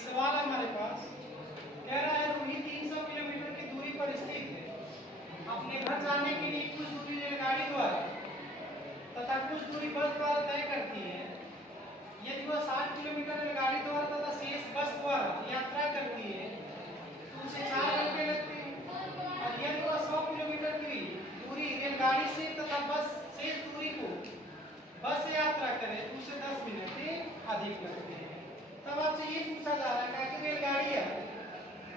एक सवाल है हमारे पास, कह रहा है रूही 300 किलोमीटर की दूरी पर स्थित है। अपने घर जाने के लिए कुछ दूरी रेलगाड़ी द्वारा तथा कुछ दूरी बस द्वारा तय करती है। यदि वह 60 किलोमीटर रेलगाड़ी द्वारा तथा शेष बस द्वारा यात्रा करती है तो उसे 4 घंटे लगते हैं। और यदि वह 100 किलोमीटर की दूरी रेलगाड़ी से तथा बस शेष दूरी को बस से यात्रा करे तो उसे 10 मिनट अधिक लगते हैं। तब आपसे ये पूछा जा रहा है कि रेलगाड़ी है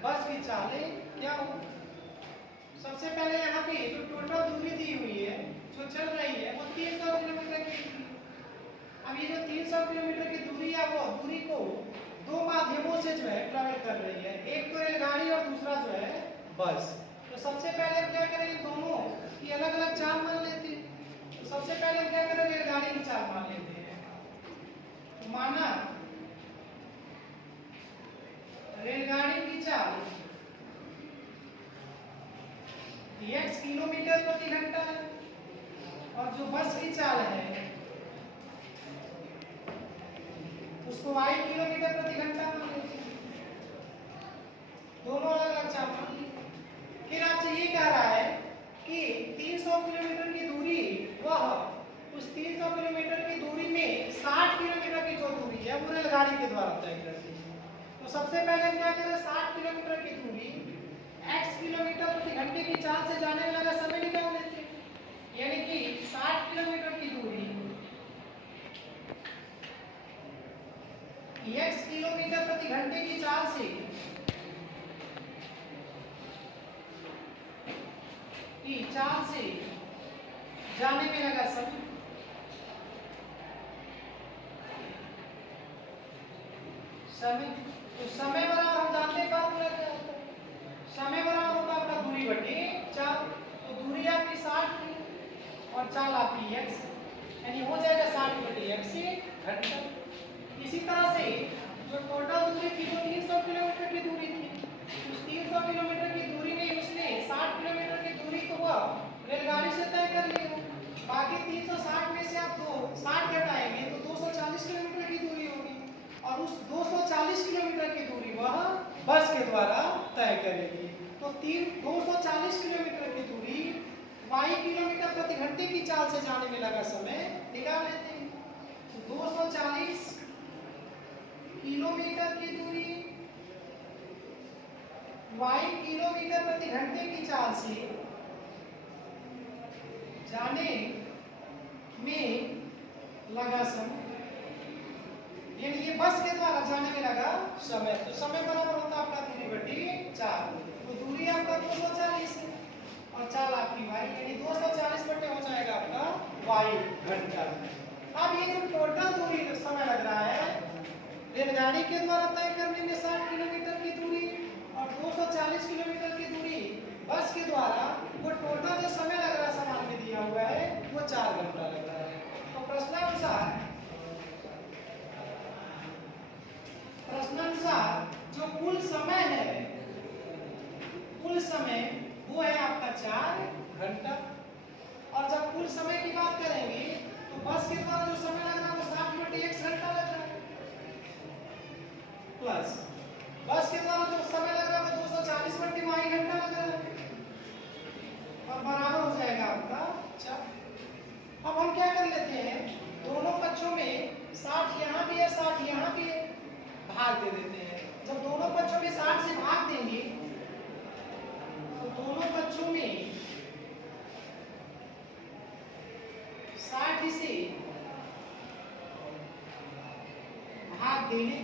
बस की चालें क्या हो। सबसे पहले यहाँ पे जो टोटल दूरी दी हुई है जो चल रही है वो 300 किलोमीटर की। अब ये जो 300 किलोमीटर की दूरी है वो दूरी को दो माध्यमों से जो है ट्रैवल कर रही है, एक तो रेलगाड़ी और दूसरा जो है बस। तो सबसे पहले हम क्या करेंगे, दोनों की अलग अलग चाल मान लेते हैं। तो सबसे पहले हम क्या करें, रेलगाड़ी की चाल मान लेते हैं। तो माना रेलगाड़ी की चाल x किलोमीटर प्रति घंटा है और जो बस की चाल है उसको y किलोमीटर प्रति घंटा मान लेते हैं। दोनों अलग अलग चाल मान ली। फिर आपसे ये कह रहा है कि 300 किलोमीटर की दूरी वह उस 300 किलोमीटर की दूरी में 60 किलोमीटर की जो दूरी है वो रेलगाड़ी के द्वारा तय करती है। तो सबसे पहले हम क्या करें, 60 किलोमीटर की दूरी x किलोमीटर प्रति घंटे की चाल से जाने में लगा समय निकाल लेते हैं। यानी कि 60 किलोमीटर की दूरी x किलोमीटर प्रति घंटे की चाल से जाने में लगा समय। तो समय बराबर हम जानते हैं फॉर्मूला क्या होता है, समय बराबर होता है आपका दूरी बटे चाल। तो दूरी आपकी 60 थी और चाल आपकी x, यानी हो जाएगा 60 बटे x घंटा। इसी तरह से जो टोटल दूरी थी वो 300 किलोमीटर की दूरी थी। उस 300 किलोमीटर की दूरी में उसने 60 किलोमीटर की दूरी तो वह रेलगाड़ी से तय कर लिया। बाकी 360 में से आप 60 घटाएंगे तो 240 किलोमीटर की दूरी होगी और उस 240 किलोमीटर की दूरी वह बस के द्वारा तय करेगी। तो 240 किलोमीटर की दूरी y किलोमीटर प्रति घंटे की चाल से जाने में लगा समय निकाल लेते हैं। तो 240 किलोमीटर की दूरी y किलोमीटर प्रति घंटे की चाल से जाने में लगा समय, यानी ये बस के द्वारा जाने में लगा समय। तो समय बराबर होता है आपका दूरी बटी 4। तो दूरी आपका 240 है और चाल आपकी y, यानी 240 बटे हो जाएगा आपका y घंटा। अब ये जो टोटल दूरी समय लग रहा है रेलगाड़ी के द्वारा तय करने में 60 किलोमीटर की दूरी और 240 किलोमीटर की दूरी बस के द्वारा, वो टोटल जो समय लग रहा है सवाल में दिया हुआ है वो 4 घंटा लग रहा है। तो प्रश्नानुसार जो कुल समय है, कुल समय वो है आपका 4 घंटा। और जब कुल समय की बात करेंगे तो बस के द्वारा जो समय लग रहा है वो 60 बटे x घंटा लग रहा है, प्लस बस के द्वारा जो समय लग रहा है वो 240 बटे y घंटा लग रहा है और बराबर हो जाएगा आपका 4। अब हम क्या कर लेते हैं, दोनों पक्षों में 60 यहाँ भी है 60 यहाँ भी है, भाग दे देते हैं। जब दोनों पक्षों में 60 से भाग देंगे तो दोनों पक्षों में 60 से भाग देंगे।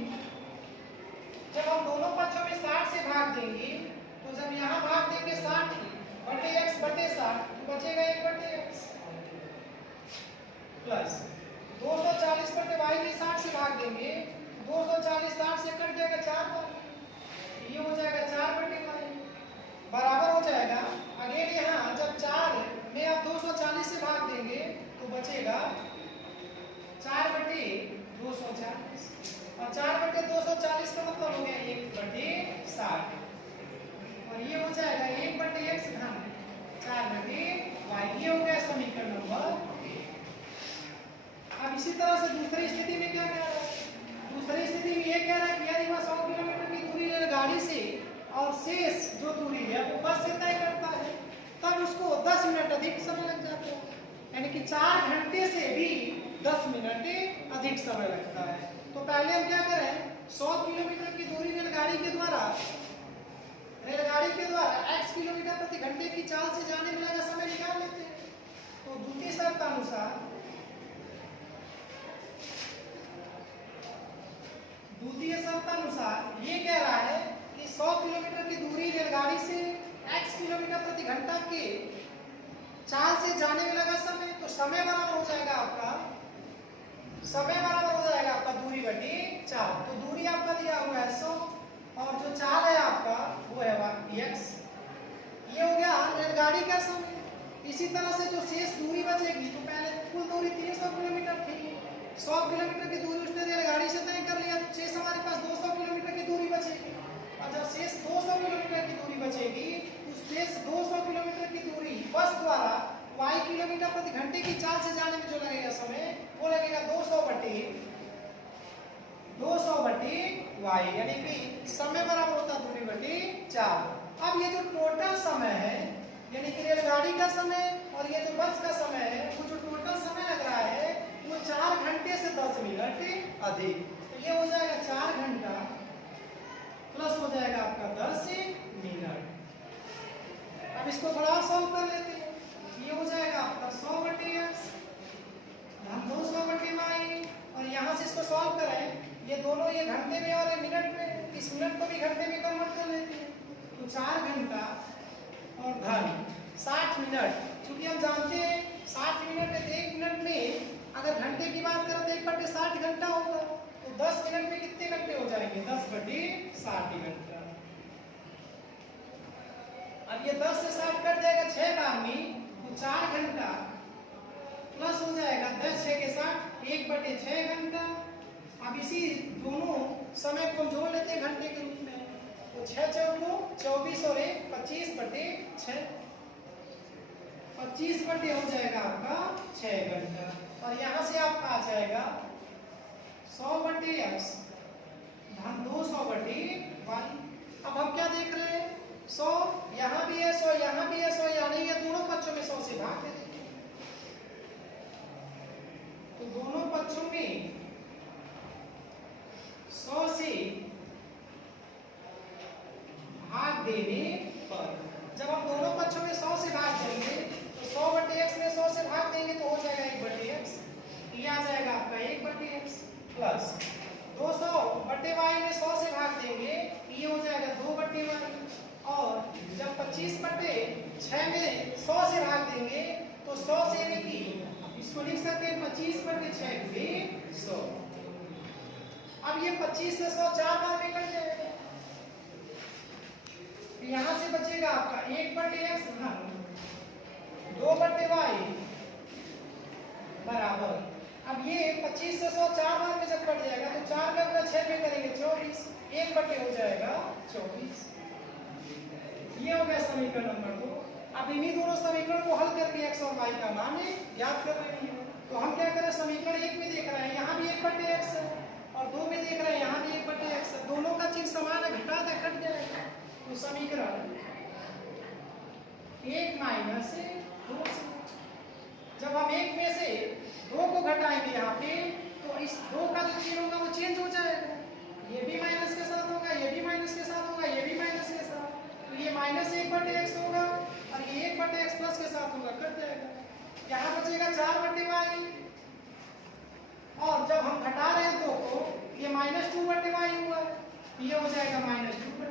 जब हम दोनों पक्षों में 60 से भाग देंगे तो जब यहाँ भाग देंगे 60 बटे x बटे 60 तो बचेगा 1 बटे x प्लस 240 बटे y भी 60 से भाग देंगे 240 60 से कट जाएगा 4 बार, ये हो जाएगा 4 बटे y बराबर हो जाएगा। अगेन यहाँ जब 4 में आप 240 से भाग देंगे तो बचेगा 4 बटे 240 और 4 बटे 240 का मतलब हो गया 1 बटे 60 और ये हो जाएगा 1 बटे x घन 4 बटे y। ये हो गया समीकरण नंबर 1। अब इसी तरह से दूसरी स्थिति में क्या कह रहा है, दूसरी स्थिति में ये कह रहा है कि यदि वह 100 किलोमीटर और शेष जो दूरी है वो बस से तय करता है, तब उसको 10 मिनट अधिक समय लग जाता है। यानी कि 4 घंटे से भी 10 मिनट अधिक समय लगता है। तो पहले हम क्या करें, 100 किलोमीटर की दूरी रेलगाड़ी के द्वारा x किलोमीटर प्रति घंटे की चाल से जाने में लगा समय निकाल लेते हैं। तो द्वितीय शर्त अनुसार ये कह रहा है कि 100 किलोमीटर की दूरी रेलगाड़ी से x किलोमीटर प्रति घंटा के चाल से जाने में लगा समय, तो समय बराबर हो जाएगा आपका दूरी बटी चाल। तो दूरी आपका दिया हुआ है 100 और जो चाल है आपका वो है x। ये हो गया रेलगाड़ी का समय। इसी तरह से जो शेष दूरी बचेगी, तो पहले कुल दूरी 300 किलोमीटर थी, 100 किलोमीटर की दूरी उसने रेलगाड़ी से तय कर लिया, तो शेष हमारे पास 200 किलोमीटर की दूरी बचेगी। और जब शेष 200 किलोमीटर की दूरी बचेगी, उस शेष 200 किलोमीटर की दूरी बस द्वारा y किलोमीटर प्रति घंटे की चाल से जाने में जो लगेगा समय, वो लगेगा 200 बटी y, यानी कि समय बराबर होता है दूरी बटी चाल। अब ये जो टोटल समय है, यानी कि रेलगाड़ी का समय और ये जो बस का समय है, वो जो टोटल समय लग रहा है वो 4 घंटे से 10 मिनट अधिक। तो ये हो जाएगा 4 घंटा प्लस हो जाएगा आपका 10 मिनट। अब इसको थोड़ा सॉल्व कर लेते हैं। ये हो जाएगा आपका 100 बटी x धन 200 बटी y, और यहाँ से इसको सॉल्व करें, ये दोनों ये घंटे में और ये मिनट में, इस मिनट को भी घंटे में कन्वर्ट कर लेते हैं। तो 4 घंटा और धन 60 मिनट। चूंकि हम जानते हैं 60 मिनट में 1 मिनट में अगर घंटे की बात करें तो 1/60 घंटा होगा, तो 10 मिनट में कितने घंटे हो जाएंगे, 10 बटी 60 घंटा। अब ये 10 से 60 कट जाएगा 6 बार में, तो 4 घंटा प्लस हो जाएगा 10 6 के साथ 1/6 घंटा। अब इसी दोनों समय को जोड़ लेते हैं घंटे के रूप में, तो 6 चौको 24 और 1 25/6, 25 बटे हो जाएगा आपका 6 घंटा। और यहाँ से आपका आ जाएगा 100 बटे x धन 200 बटे y। अब हम क्या देख रहे हैं, 100 यहाँ भी है, 100 यहाँ भी है, 100 यहाँ नहीं है, दोनों पक्षों में 100 से भाग देते हैं। तो दोनों पक्षों में 100 से भाग देने पर, जब हम दोनों पक्षों में 100 से भाग देंगे, तो 100 बटे x में 100 से भाग देंगे तो हो जाएगा 1/x। ये आ जाएगा आपका 1/x प्लस 200 बटे y में 100 से भाग देंगे, ये हो जाएगा 2/y। और जब 25/6 में 100 से भाग देंगे, तो 100 से यानी कि इसको लिख सकते हैं 25/6 गुणे 100। अब ये 25 से 100 4 बार में कट जाएगा, यहाँ से बचेगा आपका 1/x धन 2/y बराबर। अब ये 25 से 100 4 बार में जब कट जाएगा, तो 4 का गुणा 6 में करेंगे 24, 1/, हो जाएगा 24। ये हो गया समीकरण नंबर 2। अब इन्हीं दोनों समीकरण को हल करके x और y का मान याद कर रहे हैं। तो हम क्या करें, समीकरण 1 में देख रहे हैं यहाँ भी 1/x है, और 2 में देख रहे हैं यहाँ भी 1/x है, दोनों का चीज समान है, घटा दे कट जाएगा। तो समीकरण 1 माइनस 2 से, जब हम 1 में से 2 को घटाएंगे यहाँ पे, तो इस 2 का जो चिन्ह होगा वो चेंज हो जाएगा, ये भी माइनस के साथ होगा, ये भी माइनस के साथ होगा, ये भी माइनस के साथ, तो ये माइनस 1/x होगा और ये 1/x प्लस के साथ होगा, कट जाएगा। यहाँ बचेगा 4/y, और जब हम घटा रहे हैं 2 को, ये -2/y हुआ, ये हो जाएगा -2/y।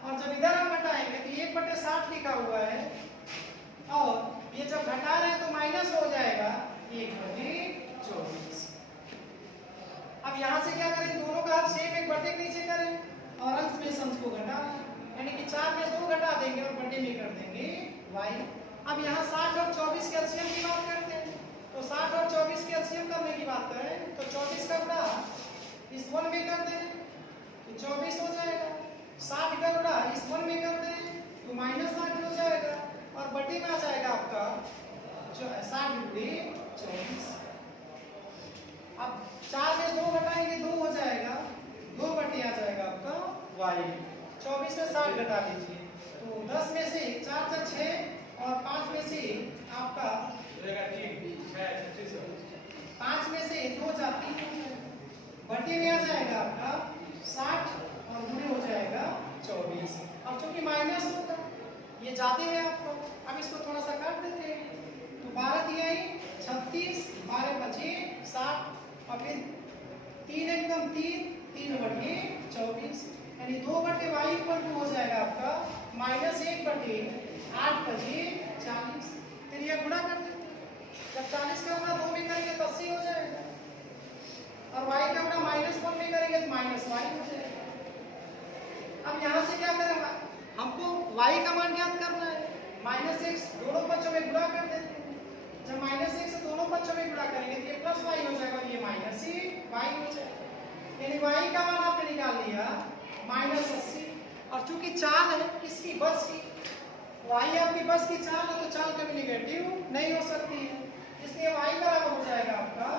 और जब इधर हम घटाएंगे तो 1/60 लिखा हुआ है, और ये जब घटा रहे हैं तो माइनस हो जाएगा 1/24। अब यहाँ से क्या करें, दोनों का हर सेम 1 बटे के नीचे करें और अंश में अंश को घटा, यानी कि 4 में 2 घटा देंगे और बटे में कर देंगे y। अब यहाँ 60 और 24 के एलसीएम की बात करते हैं, तो 60 और 24 के एलसीएम करने की बात करें तो 24 का गुणा इस 1 में कर दें तो 24 हो जाएगा, 60 का गुणा इस 1 में कर दें तो -60 हो जाएगा, और बटे में आ जाएगा आपका 60 गुणे 24। अब 4 में 2 घटाएंगे 2 हो जाएगा, 2 बटे आ जाएगा आपका y। 24 में 60 घटा दीजिए, तो 10 में से 4 जा 6 और 5 में से आपका 5 में से 2 जा 3 बटे में आ जाएगा आपका 60 और गुणे हो जाएगा 24। अब चूंकि माइनस होगा ये जाते हैं आपको, अब इसको थोड़ा सा काट देते हैं, तो 12 तिहाई 36, 12 बचे 60 और फिर 3 एकदम 3 बटे 24, यानी 2 बटे वाई इक्वल टू हो जाएगा आपका -1 बटे 8 बजे 40। फिर ये गुणा कर देते हैं, जब 40 का गुणा 2 में करेंगे तो 80 हो जाएगा, और y का गुणा -1 में करेंगे तो -y हो जाएगा। अब यहाँ से क्या करेंगे, हमको y का मान ज्ञात करना है, -x दोनों पक्षों में गुणा कर देते हैं, जब -x से दोनों पक्षों में गुणा करेंगे तो ये +y हो जाएगा और ये -y हो जाएगा, यानी y का मान आपने निकाल लिया -80। और चूंकि चाल है किसकी, बस की, y आपकी बस की चाल है तो चाल कभी निगेटिव नहीं हो सकती है, इसलिए y बराबर हो जाएगा आपका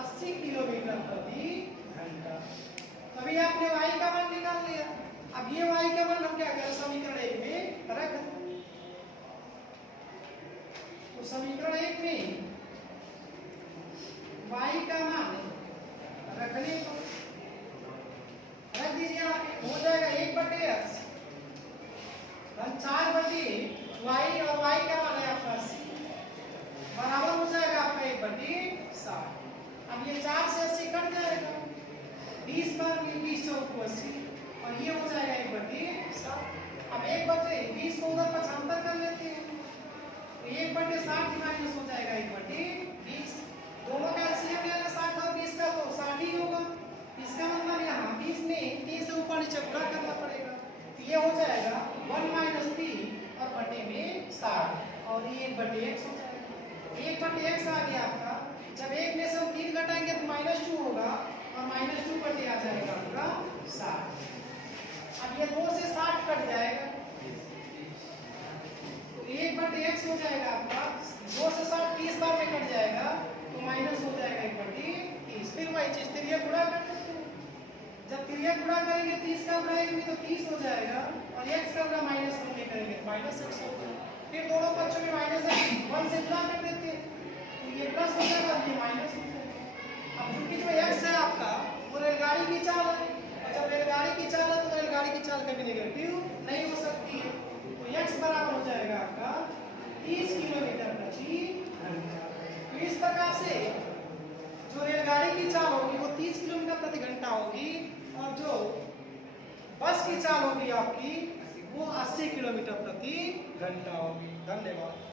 80 किलोमीटर प्रति घंटा। तभी आपने y का मान निकाल लिया। अब ये y का मान हम क्या करें, समीकरण 1 में रख दें, तो समीकरण 1 में y का मान रखने को रख दीजिए, आप हो जाएगा 1 बटे x 4 बटे y, और y का मान है आपका 80 बराबर हो जाएगा आपका 1 बटे 60। अब ये 4 से 80 कट जाएगा, 20 बार 20 को 80 और ये हो जाएगा 1 बटे 60। अब 1 बटे 20 को उधर 75 कर लेते हैं, तो 1 बटे 60 माइनस हो जाएगा 1 बटे 20। दोनों का एलसीएम लेना 60 और 20 का, तो 60 ही होगा, इसका मतलब यहाँ 20 में 3 से ऊपर नीचे गुणा करना पड़ेगा, तो ये हो जाएगा 1 - 3 और बटे में 60 और ये 1 बटे x हो जाएगा। 1 बटे x आ गया आपका, जब 1 में से हम 3 घटाएंगे तो -2 होगा और -2 बटे आ जाएगा आपका 60। अब ये 2 से 60 कट जाएगा, तो 1 बटे x हो जाएगा आपका, 2 से 60 30 बार में कट जाएगा, तो माइनस हो जाएगा 1 बटे 30। फिर वही चीज तिर्यक गुणा कर देते हैं, जब तिर्यक गुणा करेंगे 30 का गुणाएंगे तो 30 हो जाएगा और x का गुणा -1 में करेंगे तो -x होगा। फिर दोनों पक्षों में -1 से गुणा कर देते हैं, तो ये प्लस हो जाएगा और ये माइनस हो जाएगा। अब चूंकि जो x है आपका वो रेलगाड़ी की चाल है, और जब रेलगाड़ी की चाल है तो रेलगाड़ी की चाल कभी नेगेटिव नहीं हो सकती है, तो x बराबर हो जाएगा आपका 30 किलोमीटर प्रति घंटा। तो इस प्रकार से जो रेलगाड़ी की चाल होगी वो 30 किलोमीटर प्रति घंटा होगी, और जो बस की चाल होगी आपकी वो 80 किलोमीटर प्रति घंटा होगी। धन्यवाद।